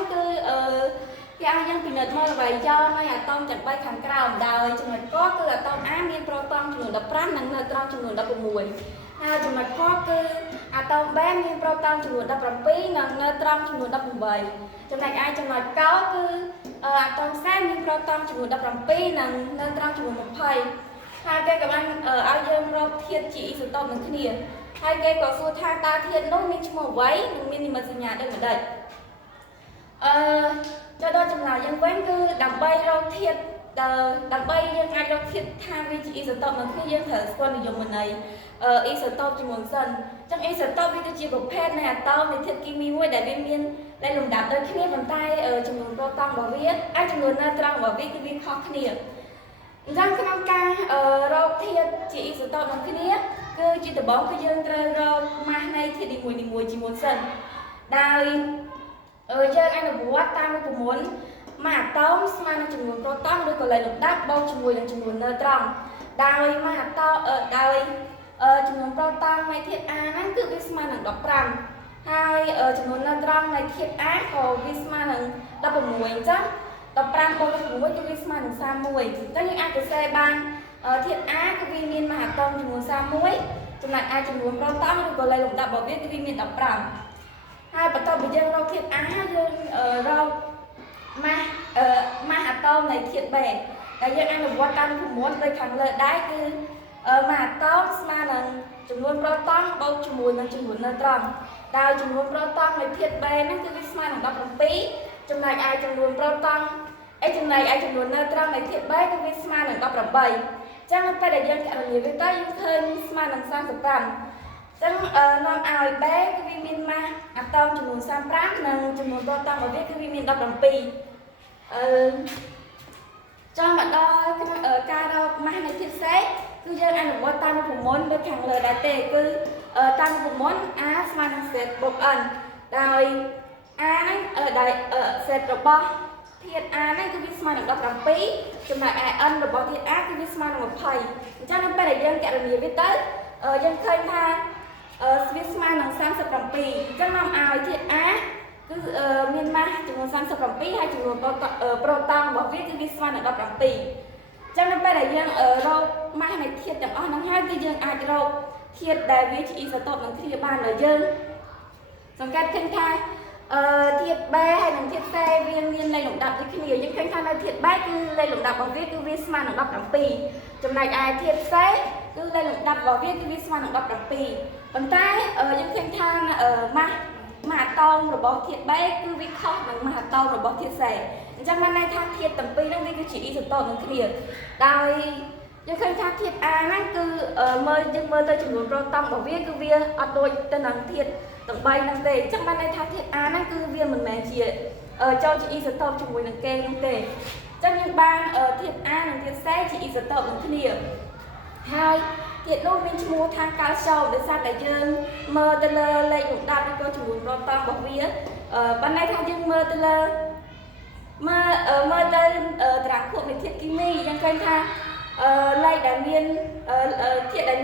ហ្នឹងគឺគេឲ្យយើងពិនិត្យមើលអ្វីយកនៅអាតូមទាំង3ខាងក្រោមដោយចំណុចកគឺអាតូម A មានប្រូតូនចំនួន15និងណឺត្រុនចំនួន16ហើយចំណុចខគឺអាតូម B មានប្រូតូនចំនួន17និងណឺត្រុនចំនួន18ចំណុច I ចំណុចកគឺអាតូម C មានប្រូតូនចំនួន17និងណឺត្រុនចំនួន20ហើយគេក៏បានឲ្យយើងរកធាតុជាអ៊ីសូតូបនឹងគ្នាហើយគេក៏សួរថាតើធាតុនោះមានឈ្មោះអ្វីនិងមាននិមិត្តសញ្ញាដូចម្ដេចចូលដល់ចម្លើយយើងវិញគឺដើម្បីរកធាតុដើម្បីយើងអាចរកធាតុថាវាជាអ៊ីសូតូបនឹងគ្នាយើងត្រូវស្គាល់និយមន័យអ៊ីសូតូបជាមុនសិនអញ្ចឹងអ៊ីសូតូបវាគឺជាប្រភេទនៃអាតូមនៃធាតុគីមីមួយដែលវាមានលេខលំដាប់ដូចគ្នាប៉ុន្តែចំនួនប្រូតូនរបស់វាហើយចំនួនណឺត្រុនរបស់វាគឺវាខុសគ្នាអញ្ចឹងក្នុងការរកធាតុជាអ៊ីសូតូបនឹងគ្នាគឺជាដំបូងគឺយើងត្រូវរកម៉ាស់នៃធាតុនីមួយៗជាមុនសិនដោយយើងអនុវត្តតាមរូបមន្តម៉ាស់អាតូមស្មើនឹងចំនួនប្រូតូនឬក៏លេខលំដាប់បូកជាមួយនឹងចំនួនណឺត្រុនដោយម៉ាស់អាតូមដោយចំនួនប្រូតូននៃធាតុ A ហ្នឹងគឺវាស្មើនឹង15ហើយចំនួនណឺត្រុននៃធាតុ A ក៏វាស្មើនឹង16អញ្ចឹង15បូក16គឺវាស្មើនឹង31អញ្ចឹងយើងអាចសរសេរបានធាតុ A គឺវាមានម៉ាស់អាតូមចំនួន31ចំណែក A ចំនួនប្រូតូនឬក៏លេខលំដាប់របស់វាគឺវាមាន15ហើយបន្ទាប់ពីយើងរកធាតុ A យើងរកម៉ាស់អាតូមនៃធាតុ B ដែលយើងអនុវត្តតាមរូបមន្តដូចខាងលើដែរគឺម៉ាស់អាតូមស្មើនឹងចំនួនប្រូតូនបូកជាមួយនឹងចំនួនណឺត្រុនដោយចំនួនប្រូតូននៃធាតុ B ហ្នឹងគឺវាស្មើនឹង17ចំណែកឯចំនួនប្រូតូនចំណែកឯចំនួនណឺត្រុននៃធាតុ B គឺវាស្មើនឹង18ចឹងនៅពេលដែលយើងកណនាវាទៅយើងឃើញស្មើនឹង35ចឹងនាំឲ្យ B គឺវាមានម៉ាស់អាតូមចំនួន35និងចំនួនប្រូតូនរបស់វាគឺវាមាន17ចាំមកដល់ការរកម៉ាស់នៃធាតុ C គឺយើងអនុវត្តតាមរូបមន្តដូចខាងលើដែរទេគឺតាមរូបមន្ត A ស្មើនឹង Z បូក N ដោយ A ហ្នឹងដែល Z របស់ធាតុ A ហ្នឹងគឺវាស្មើនឹង17ចំណែកឯ N របស់ធាតុ A គឺវាស្មើនឹង20អញ្ចឹងនៅពេលដែលយើងកណនាវាទៅយើងឃើញថាវាស្មើនឹង37អញ្ចឹងនាំឲ្យធាតុ A គឺមានម៉ាស់ចំនួន37ហើយចំនួនប្រូតូនរបស់វាគឺវាស្មើនឹង17អញ្ចឹងនៅពេលដែលយើងរកម៉ាស់នៃធាតុទាំងអស់ហ្នឹងហើយគឺយើងអាចរកធាតុដែលវាជាអ៊ីសូតូបនឹងគ្នាបានដោយយើងសង្កេតឃើញថាធាតុ B ហើយនិងធាតុ C វាមានលេខលំដាប់ដូចគ្នាយើងឃើញថានៅធាតុ B គឺលេខលំដាប់របស់វាគឺវាស្មើនឹង17ចំណែកឯធាតុ C គឺលេខលំដាប់របស់វាគឺវាស្មើនឹង17ប៉ុន្តែយើងឃើញថាម៉ាស់អាតូមរបស់ធាតុ B គឺវាខុសនឹងម៉ាស់អាតូមរបស់ធាតុ C អញ្ចឹងបានន័យថាធាតុទាំងពីរហ្នឹងវាគឺជាអ៊ីសូតូបនឹងគ្នាដោយយើងឃើញថាធាតុ A ហ្នឹងគឺយើងមើលទៅចំនួនប្រូតូនរបស់វាគឺវាអត់ដូចទៅនឹងធាតុទាំង3ហ្នឹងទេអញ្ចឹងបានន័យថាធាតុ A ហ្នឹងគឺវាមិនមែនជាចូលជាអ៊ីសូតូបជាមួយនឹងគេនោះទេអញ្ចឹងយើងបានធាតុ A និងធាតុ C ជាអ៊ីសូតូបនឹងគ្នាហើយធាតុនោះមានឈ្មោះថាកាល់ស្យូមដោយសារតែយើងមើលទៅលើលេខលំដាប់ឬក៏ចំនួនប្រូតូនរបស់វាបានន័យថាយើងមើលទៅលើមើលទៅតារាងខួបនៃធាតុគីមីយើងឃើញថាលេខដែលមានធាតុដែល